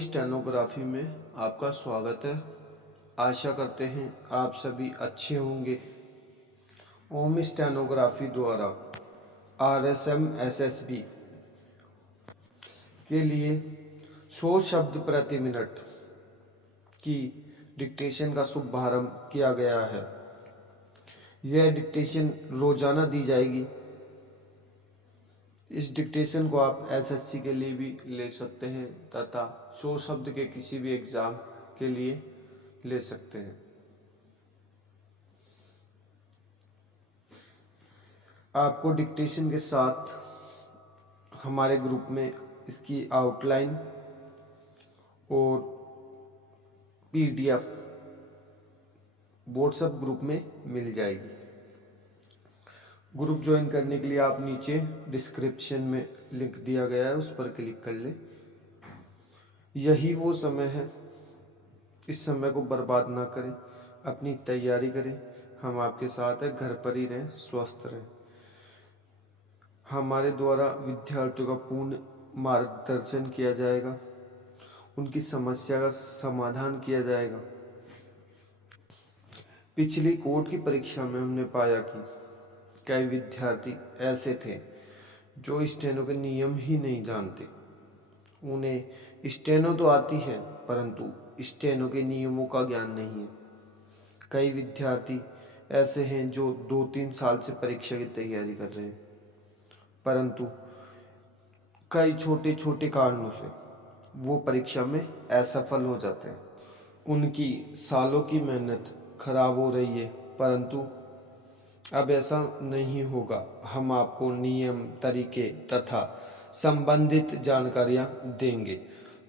Stenography में आपका स्वागत है। आशा करते हैं आप सभी अच्छे होंगे। ओम स्टेनोग्राफी द्वारा RSM SSB के लिए 100 शब्द प्रति मिनट की डिक्टेशन का शुभारंभ किया गया है। यह डिक्टेशन रोजाना दी जाएगी। इस डिक्टेशन को आप SSC के लिए भी ले सकते हैं तथा 100 शब्द के किसी भी एग्जाम के लिए ले सकते हैं। आपको डिक्टेशन के साथ हमारे ग्रुप में इसकी आउटलाइन और PDF व्हाट्सएप ग्रुप में मिल जाएगी। ग्रुप ज्वाइन करने के लिए आप नीचे डिस्क्रिप्शन में लिंक दिया गया है, उस पर क्लिक कर लें। यही वो समय है, इस समय को बर्बाद ना करें, अपनी तैयारी करें। हम आपके साथ हैं, घर पर ही रहें, स्वस्थ रहें। हमारे द्वारा विद्यार्थियों का पूर्ण मार्गदर्शन किया जाएगा, उनकी समस्या का समाधान किया जाएगा। पिछली कोर्ट की परीक्षा में हमने पाया कि कई विद्यार्थी ऐसे थे जो स्टेनो के नियम ही नहीं जानते। उन्हें स्टेनो तो आती है परंतु स्टेनो के नियमों का ज्ञान नहीं है। कई विद्यार्थी ऐसे हैं जो 2-3 साल से परीक्षा की तैयारी कर रहे हैं परंतु कई छोटे छोटे कारणों से वो परीक्षा में असफल हो जाते हैं। उनकी सालों की मेहनत खराब हो रही है परंतु अब ऐसा नहीं होगा। हम आपको नियम, तरीके तथा संबंधित जानकारियां देंगे।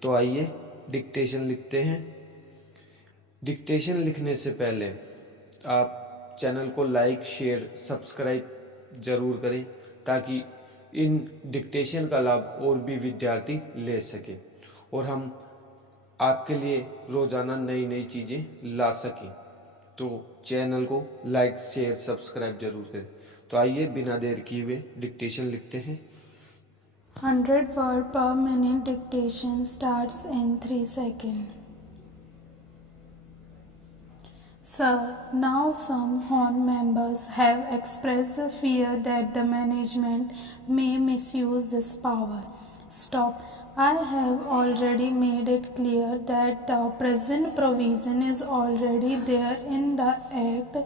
तो आइए डिक्टेशन लिखते हैं। डिक्टेशन लिखने से पहले आप चैनल को लाइक, शेयर, सब्सक्राइब जरूर करें ताकि इन डिक्टेशन का लाभ और भी विद्यार्थी ले सकें और हम आपके लिए रोजाना नई नई चीजें ला सकें। तो चैनल को लाइक, शेयर, सब्सक्राइब जरूर करें। तो आइए बिना देर किए हुए डिक्टेशन लिखते हैं। 100 word per minute dictation starts in 3 seconds. Sir, now some HORN members have expressed the fear that the management may misuse this power. Stop. I have already made it clear that the present provision is already there in the Act,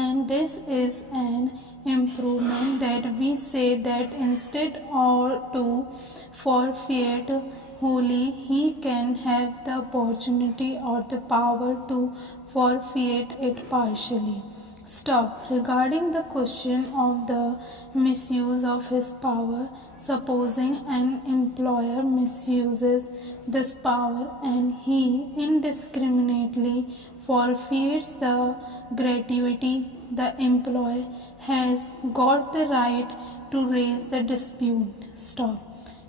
and this is an improvement that we say that instead or to forfeit wholly, he can have the opportunity or the power to forfeit it partially. Stop. Regarding the question of the misuse of his power, supposing an employer misuses this power and he indiscriminately forfeits the gratuity, the employee has got the right to raise the dispute. Stop.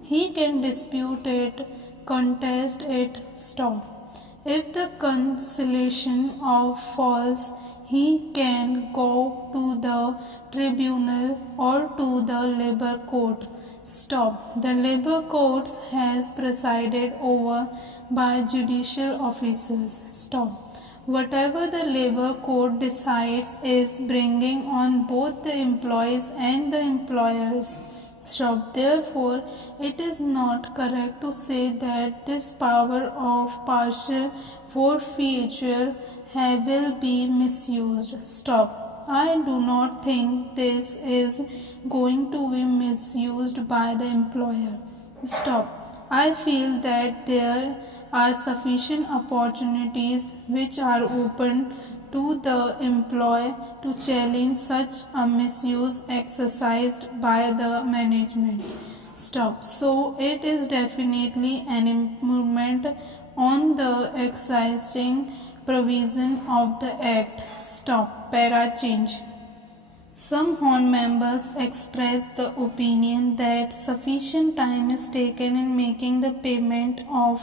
He can dispute it, contest it. Stop. If the conciliation of falls, he can go to the tribunal or to the labor court. Stop. The labor courts has presided over by judicial officers. Stop. Whatever the labor court decides is bringing on both the employees and the employers. Stop. Therefore, it is not correct to say that this power of partial forfeiture will be misused. Stop. I do not think this is going to be misused by the employer. Stop. I feel that there are sufficient opportunities which are open to the employee to challenge such a misuse exercised by the management. Stop. So it is definitely an improvement on the existing provision of the Act. Stop. Para change. Some HORN members expressed the opinion that sufficient time is taken in making the payment of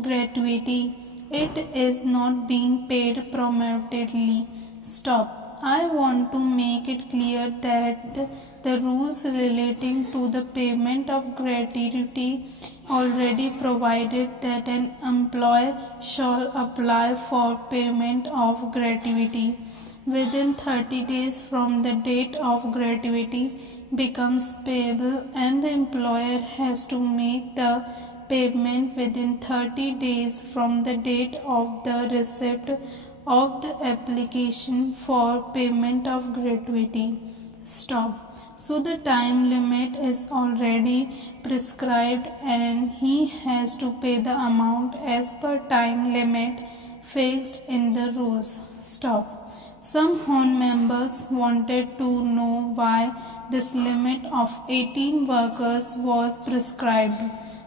gratuity. It is not being paid promptly. Stop. I want to make it clear that the rules relating to the payment of gratuity already provided that an employee shall apply for payment of gratuity within 30 days from the date of gratuity becomes payable, and the employer has to make the payment within 30 days from the date of the receipt of the application for payment of gratuity. Stop. So the time limit is already prescribed and he has to pay the amount as per time limit fixed in the rules. Stop. Some HON members wanted to know why this limit of 18 workers was prescribed.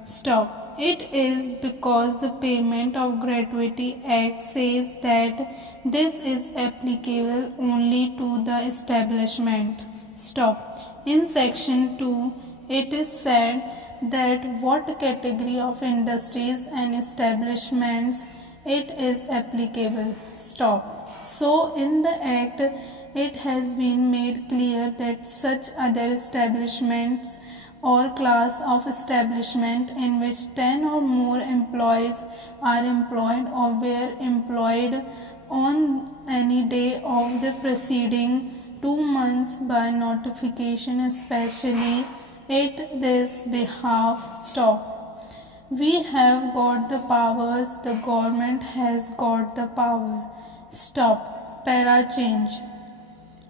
Stop. It is because the Payment of Gratuity Act says that this is applicable only to the establishment. Stop. In section 2, it is said that what category of industries and establishments it is applicable. Stop. So in the act it has been made clear that such other establishments or class of establishment in which 10 or more employees are employed or were employed on any day of the preceding 2 months by notification, especially at this behalf. Stop. We have got the powers, the government has got the power. Stop. Para change.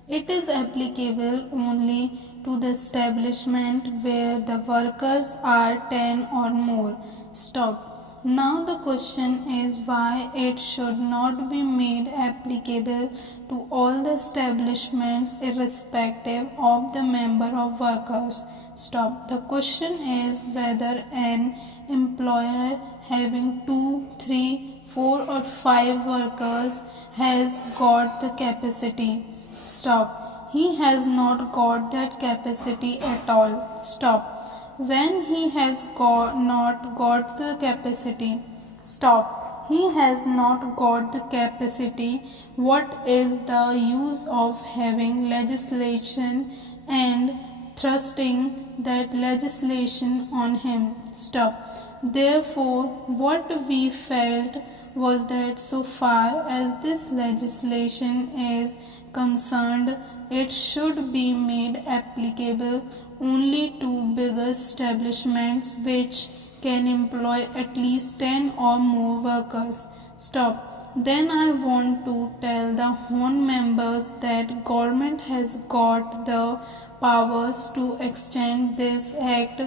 It is applicable only to the establishment where the workers are 10 or more. Stop. Now the question is why it should not be made applicable to all the establishments irrespective of the number of workers. Stop. The question is whether an employer having 2, 3, 4 or 5 workers has got the capacity. Stop. He has not got that capacity at all. Stop. When he has not got the capacity. Stop. He has not got the capacity. What is the use of having legislation and thrusting that legislation on him? Stop. Therefore, what we felt was that so far as this legislation is concerned, it should be made applicable only to bigger establishments which can employ at least 10 or more workers. Stop. Then I want to tell the HON members that government has got the powers to extend this act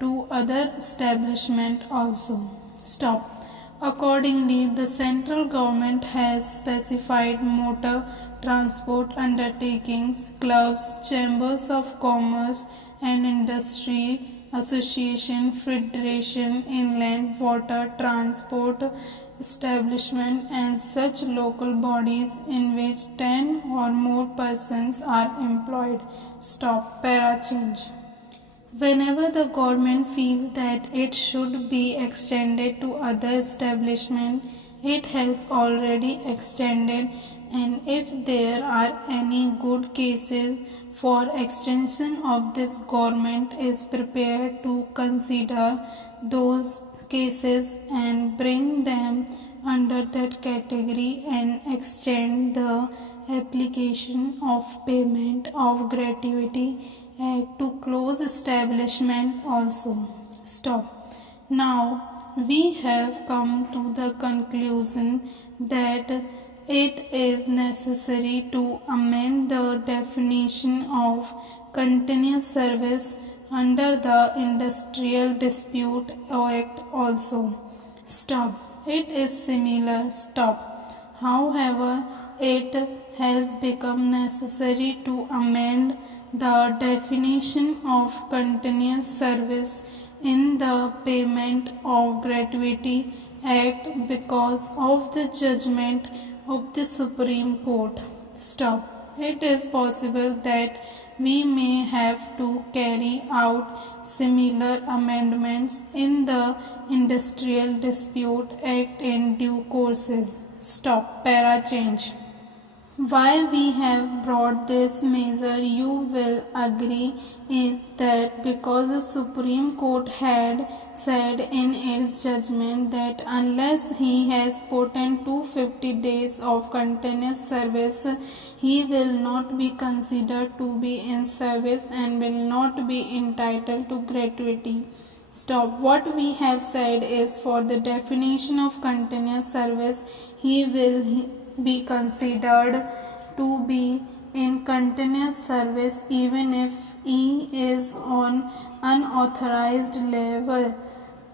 to other establishment also. Stop. Accordingly, the central government has specified motor transport undertakings, clubs, chambers of commerce and industry, association, federation, inland water transport establishment and such local bodies in which 10 or more persons are employed. Stop. Para change. Whenever the government feels that it should be extended to other establishments, it has already extended, and if there are any good cases for extension of this, government is prepared to consider those cases and bring them under that category and extend the application of payment of gratuity act to close establishment also. Stop. Now we have come to the conclusion that it is necessary to amend the definition of continuous service under the Industrial Dispute Act also. Stop. It is similar. Stop. However, it has become necessary to amend the definition of continuous service in the Payment of Gratuity Act because of the judgment of the Supreme Court. Stop. It is possible that we may have to carry out similar amendments in the Industrial Dispute Act in due courses. Stop. Para change. Why we have brought this measure, you will agree, is that because the Supreme Court had said in its judgment that unless he has put in 250 days of continuous service, he will not be considered to be in service and will not be entitled to gratuity. Stop. What we have said is for the definition of continuous service, he will be considered to be in continuous service even if he is on unauthorized level,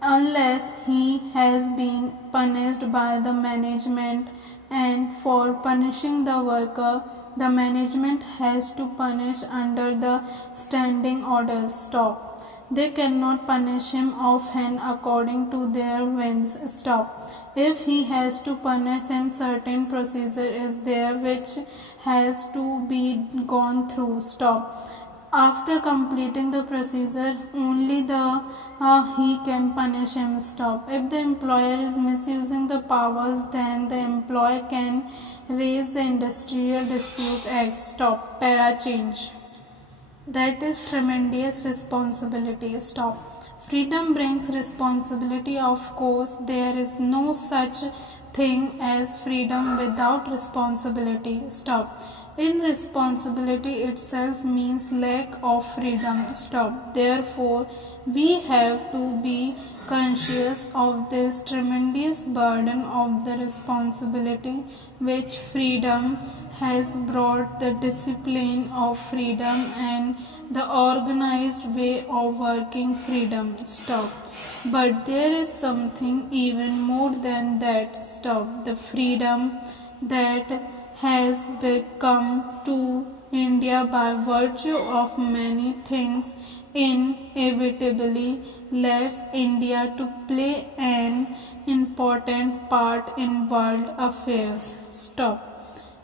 unless he has been punished by the management, and for punishing the worker the management has to punish under the standing orders. Stop. They cannot punish him offhand according to their whims. Stop. If he has to punish him, certain procedure is there which has to be gone through. Stop. After completing the procedure, only he can punish him. Stop. If the employer is misusing the powers, then the employer can raise the Industrial Dispute Act. Stop. Para change. That is tremendous responsibility. Stop. Freedom brings responsibility, of course. There is no such thing as freedom without responsibility. Stop. Irresponsibility itself means lack of freedom. Stop. Therefore, we have to be conscious of this tremendous burden of the responsibility which freedom has brought, the discipline of freedom and the organized way of working freedom. Stop. But there is something even more than that. Stop. The freedom that has become to India by virtue of many things inevitably leads India to play an important part in world affairs. Stop.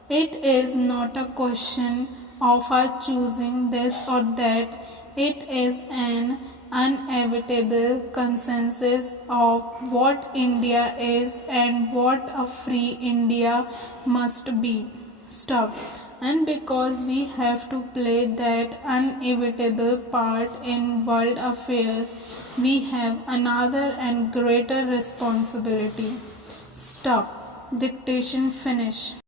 It is not a question of our choosing this or that. It is an inevitable consensus of what India is and what a free India must be. Stop. And because we have to play that inevitable part in world affairs, we have another and greater responsibility. Stop. Dictation finish.